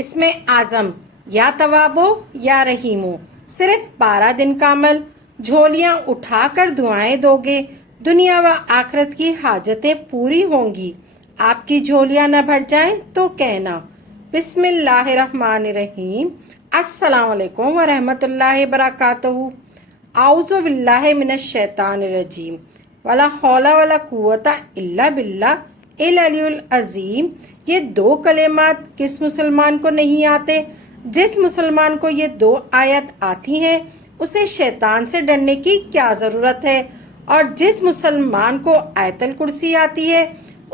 اسم اعظم یا توابو یا رحیمو، صرف 12 دن کا عمل، جھولیاں اٹھا کر دعائیں دو گے، دنیا و آخرت کی حاجتیں پوری ہوں گی۔ آپ کی جھولیاں نہ بھر جائیں تو کہنا۔ بسم اللہ الرحمن الرحیم۔ السلام علیکم ورحمۃ اللہ وبرکاتہ۔ اعوذ باللہ من الشیطان الرجیم، ولا حول ولا قوت الا باللہ العلی العظیم۔ یہ 2 کلمات کس مسلمان کو نہیں آتے؟ جس مسلمان کو یہ 2 آیت آتی ہیں اسے شیطان سے ڈرنے کی کیا ضرورت ہے؟ اور جس مسلمان کو آیت الکرسی آتی ہے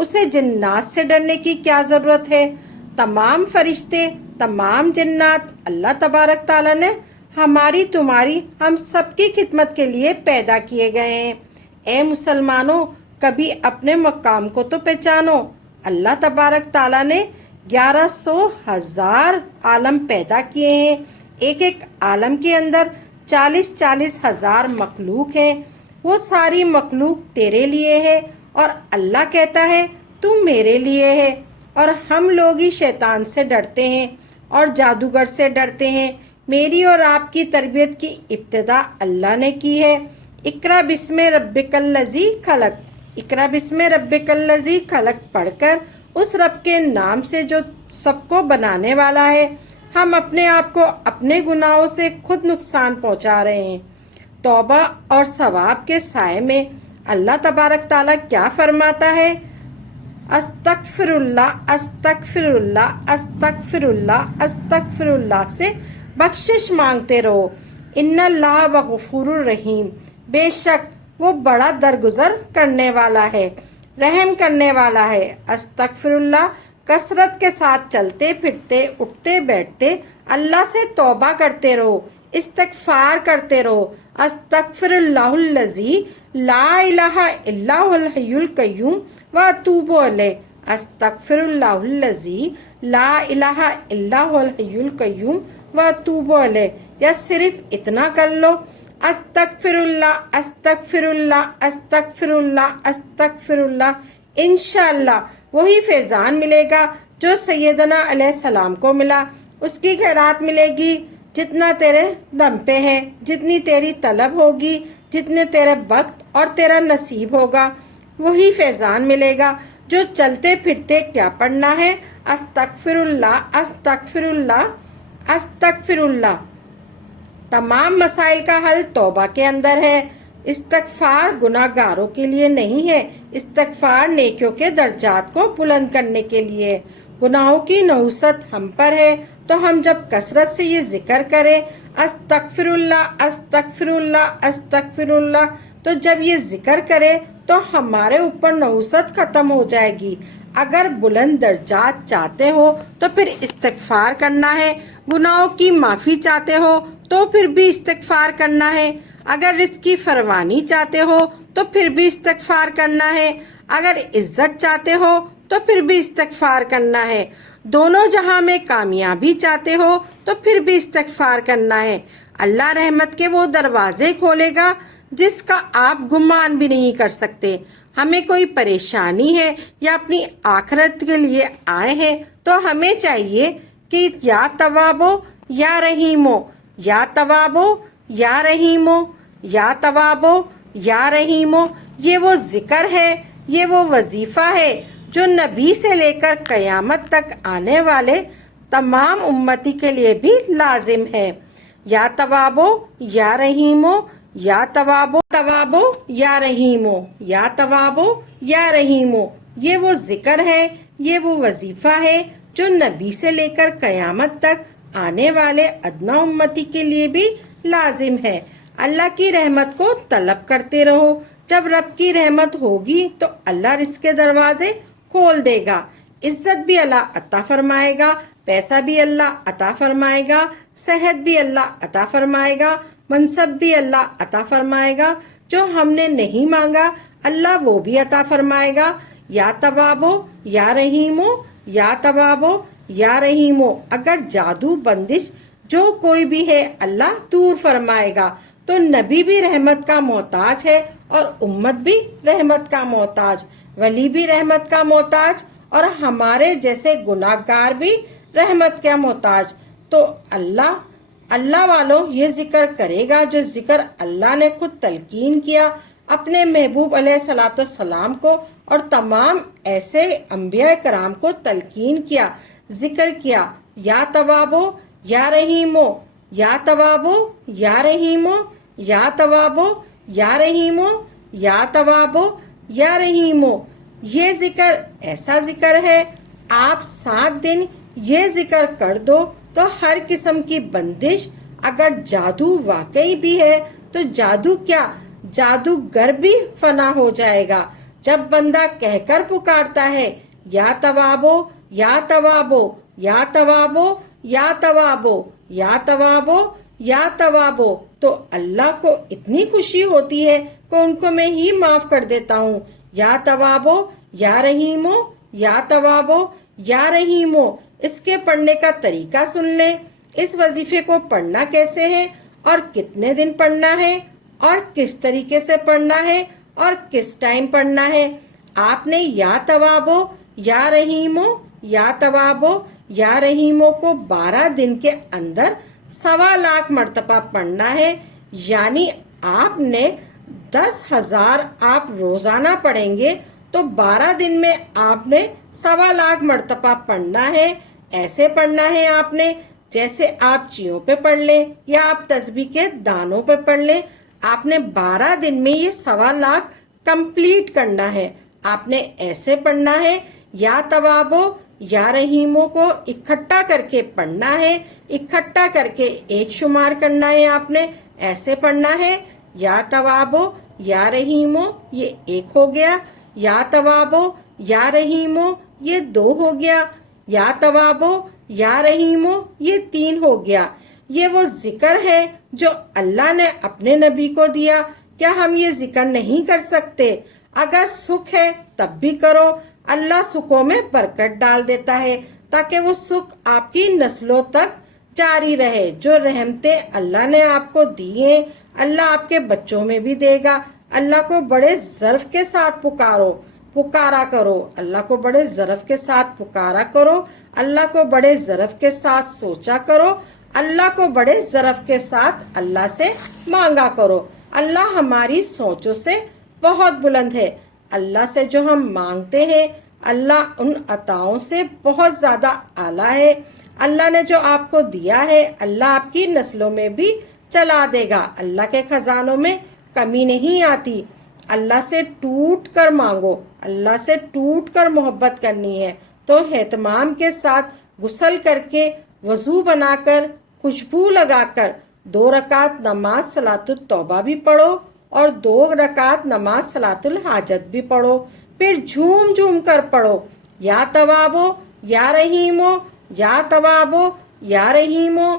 اسے جنات سے ڈرنے کی کیا ضرورت ہے؟ تمام فرشتے، تمام جنات اللہ تبارک تعالیٰ نے ہماری تمہاری ہم سب کی خدمت کے لیے پیدا کیے گئے ہیں۔ اے مسلمانوں، کبھی اپنے مقام کو تو پہچانو۔ اللہ تبارک تعالیٰ نے 1100,000 عالم پیدا کیے ہیں۔ ایک ایک عالم کے اندر 40,000 مخلوق ہیں۔ وہ ساری مخلوق تیرے لیے ہے اور اللہ کہتا ہے تو میرے لیے ہے۔ اور ہم لوگ ہی شیطان سے ڈرتے ہیں اور جادوگر سے ڈرتے ہیں۔ میری اور آپ کی تربیت کی ابتدا اللہ نے کی ہے۔ اقرا بسم ربک الذی خلق، اقرا بسم ربک الذی خلق پڑھ کر اس رب کے نام سے جو سب کو بنانے والا ہے، ہم اپنے آپ کو اپنے گناہوں سے خود نقصان پہنچا رہے ہیں۔ توبہ اور ثواب کے سائے میں اللہ تبارک تعالیٰ کیا فرماتا ہے؟ استغفر اللہ، استغفر اللہ، استغفر اللہ، استغفر اللہ سے بخشش مانگتے رہو۔ ان اللہ غفور الرحیم، بے شک وہ بڑا درگزر کرنے والا ہے، رحم کرنے والا ہے۔ استغفر اللہ، کثرت کے ساتھ چلتے پھرتے اٹھتے بیٹھتے اللہ سے توبہ کرتے رہو، استغفار کرتے رہو۔ استغفر اللہ الذی لا الہ الا هو الحی القیوم واتوب الیہ، استغفر اللہ الذی لا الہ الا هو الحی القیوم واتوب الیہ۔ یا صرف اتنا کر لو، استغفر اللہ، استغفر اللہ، استغفر اللہ، استغفر اللہ۔ انشاءاللہ وہی فیضان ملے گا جو سیدنا علیہ السلام کو ملا۔ اس کی خیرات ملے گی جتنا تیرے دم پہ ہے، جتنی تیری طلب ہوگی، جتنے تیرے وقت اور تیرا نصیب ہوگا، وہی فیضان ملے گا۔ جو چلتے پھرتے کیا پڑھنا ہے؟ استغفر اللہ، استغفر اللہ، استغفر اللہ۔ تمام مسائل کا حل توبہ کے اندر ہے۔ استغفار گناہ گاروں کے لیے نہیں ہے، استغفار نیکیوں کے درجات کو بلند کرنے کے لیے۔ گناہوں کی نحوست ہم پر ہے تو ہم جب کثرت سے یہ ذکر کریں استغفر اللہ، استغفر اللہ، استغفر اللہ، تو جب یہ ذکر کرے تو ہمارے اوپر نحوست ختم ہو جائے گی۔ اگر بلند درجات چاہتے ہو تو پھر استغفار کرنا ہے، گناہوں کی معافی چاہتے ہو تو پھر بھی استغفار کرنا ہے، اگر رزق کی فراوانی چاہتے ہو تو پھر بھی استغفار کرنا ہے، اگر عزت چاہتے ہو تو پھر بھی استغفار کرنا ہے، دونوں جہاں میں کامیابی چاہتے ہو تو پھر بھی استغفار کرنا ہے۔ اللہ رحمت کے وہ دروازے کھولے گا جس کا آپ گمان بھی نہیں کر سکتے۔ ہمیں کوئی پریشانی ہے یا اپنی آخرت کے لیے آئے ہیں تو ہمیں چاہیے کہ یا توابو یا رحیمو، یا توابو یا رحیمو، یا توابو یا رحیمو۔ یہ وہ ذکر ہے، یہ وہ وظیفہ ہے جو نبی سے لے کر قیامت تک آنے والے تمام امتی کے لیے بھی لازم ہے۔ یا توابو یا رحیمو، یا توابو توابو یا رحیمو، یا توابو یا رحیمو۔ یہ وہ ذکر ہے، یہ وہ وظیفہ ہے جو نبی سے لے کر قیامت تک آنے والے ادنا امتی کے لیے بھی لازم ہے۔ اللہ کی رحمت کو طلب کرتے رہو۔ جب رب کی رحمت ہوگی تو اللہ رزق کے دروازے کھول دے گا، عزت بھی اللہ عطا فرمائے گا، پیسہ بھی اللہ عطا فرمائے گا، صحت بھی اللہ عطا فرمائے گا، منصب بھی اللہ عطا فرمائے گا۔ جو ہم نے نہیں مانگا اللہ وہ بھی عطا فرمائے گا۔ یا توابو یا رحیمو، یا توابو یا رحیمو۔ اگر جادو بندش جو کوئی بھی ہے اللہ دور فرمائے گا، تو نبی بھی رحمت کا محتاج ہے اور امت بھی رحمت کا محتاج، ولی بھی رحمت کا محتاج اور ہمارے جیسے گناہ گار بھی رحمت کا محتاج۔ تو اللہ والوں یہ ذکر کرے گا جو ذکر اللہ نے خود تلقین کیا اپنے محبوب علیہ الصلاۃ والسلام کو اور تمام ایسے انبیاء کرام کو تلقین کیا، ذکر کیا، یا توابو یا رحیمو، یا توابو یا رحیمو، یا توابو یا رحیمو، یا توابو یا رحیمو۔ یہ ذکر ایسا ذکر ہے، آپ 7 دن یہ ذکر کر دو تو ہر قسم کی بندش، اگر جادو واقعی بھی ہے تو جادو کیا، جادوگر بھی فنا ہو جائے گا۔ جب بندہ کہہ کر پکارتا ہے یا توابو یا توابو یا توابو یا توابو یا توابو یا توابو، تو اللہ کو اتنی خوشی ہوتی ہے کہ ان کو میں ہی معاف کر دیتا ہوں۔ یا توابو یا رحیمو، یا توابو یا رحیمو۔ اس کے پڑھنے کا طریقہ سن لیں۔ اس وظیفے کو پڑھنا کیسے ہے اور کتنے دن پڑھنا ہے اور کس طریقے سے پڑھنا ہے اور کس ٹائم پڑھنا ہے۔ آپ نے یا توابو یا رحیمو، یا توابو یا رحیمو کو 12 دن کے اندر 1.25 لاکھ مرتبہ پڑھنا ہے، یعنی آپ نے 10,000 آپ روزانہ پڑھیں گے تو 12 دن میں آپ نے 1.25 لاکھ مرتبہ پڑھنا ہے۔ ایسے پڑھنا ہے آپ نے جیسے آپ چیوں پہ پڑھ لیں یا آپ تسبیح کے دانوں پہ پڑھ لیں۔ آپ نے 12 دن میں یہ 1.25 لاکھ کمپلیٹ کرنا ہے۔ آپ نے ایسے پڑھنا ہے، یا توابو یا رحیمو کو اکٹھا کر کے پڑھنا ہے، اکٹھا کر کے ایک شمار کرنا ہے۔ آپ نے ایسے پڑھنا ہے، یا توابو یا رحیمو یہ 1 ہو گیا، یا توابو یا رحیمو یہ 2 ہو گیا، یا توابو یا رحیمو یہ 3 ہو گیا۔ یہ وہ ذکر ہے جو اللہ نے اپنے نبی کو دیا۔ کیا ہم یہ ذکر نہیں کر سکتے؟ اگر سکھ ہے تب بھی کرو، اللہ سکھوں میں برکت ڈال دیتا ہے تاکہ وہ سکھ آپ کی نسلوں تک جاری رہے۔ جو رحمتیں اللہ نے آپ کو دی ہیں اللہ آپ کے بچوں میں بھی دے گا۔ اللہ کو بڑے ظرف کے ساتھ پکارا کرو، اللہ کو بڑے ظرف کے ساتھ پکارا کرو، اللہ کو بڑے ظرف کے ساتھ سوچا کرو، اللہ کو بڑے ظرف کے ساتھ اللہ سے مانگا کرو۔ اللہ ہماری سوچوں سے بہت بلند ہے۔ اللہ سے جو ہم مانگتے ہیں اللہ ان عطاؤں سے بہت زیادہ اعلیٰ ہے۔ اللہ نے جو آپ کو دیا ہے اللہ آپ کی نسلوں میں بھی چلا دے گا۔ اللہ کے خزانوں میں کمی نہیں آتی۔ اللہ سے ٹوٹ کر مانگو، اللہ سے ٹوٹ کر محبت کرنی ہے تو اہتمام کے ساتھ غسل کر کے وضو بنا کر خوشبو لگا کر 2 رکعت نماز صلاۃ التوبہ بھی پڑھو اور 2 رکعت نماز صلاۃ الحاجت بھی پڑھو، پھر جھوم جھوم کر پڑھو، یا توابو یا رحیمو، یا توابو یا رحیمو،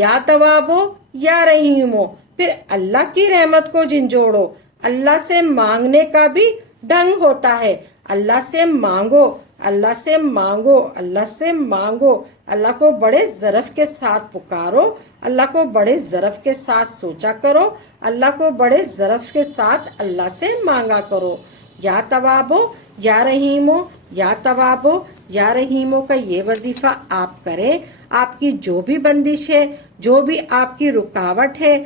یا توابو یا رحیمو۔ پھر اللہ کی رحمت کو جھنجھوڑو۔ اللہ سے مانگنے کا بھی ڈھنگ ہوتا ہے۔ اللہ سے مانگو، اللہ سے مانگو، اللہ سے مانگو، اللہ کو بڑے ظرف کے ساتھ پکارو، اللہ کو بڑے ظرف کے ساتھ سوچا کرو، اللہ کو بڑے ظرف کے ساتھ اللہ سے مانگا کرو۔ یا توابو یا رحیمو، یا توابو یا رحیمو کا یہ وظیفہ آپ کریں۔ آپ کی جو بھی بندش ہے، جو بھی آپ کی رکاوٹ ہے،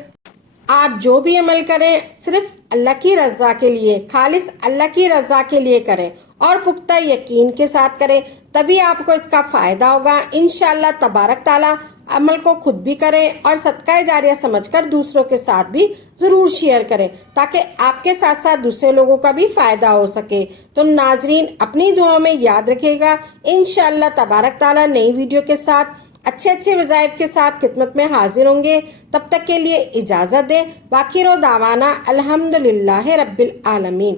آپ جو بھی عمل کریں صرف اللہ کی رضا کے لیے، خالص اللہ کی رضا کے لیے کریں اور پختہ یقین کے ساتھ کریں، تبھی آپ کو اس کا فائدہ ہوگا انشاءاللہ تبارک تعالیٰ۔ عمل کو خود بھی کریں اور صدقہ جاریہ سمجھ کر دوسروں کے ساتھ بھی ضرور شیئر کریں تاکہ آپ کے ساتھ ساتھ دوسرے لوگوں کا بھی فائدہ ہو سکے۔ تو ناظرین اپنی دعاؤں میں یاد رکھے گا، انشاءاللہ تبارک تعالیٰ نئی ویڈیو کے ساتھ اچھے وظائف کے ساتھ خدمت میں حاضر ہوں گے۔ تب تک کے لیے اجازت دیں۔ وآخر دعوانا الحمدللہ رب العالمین۔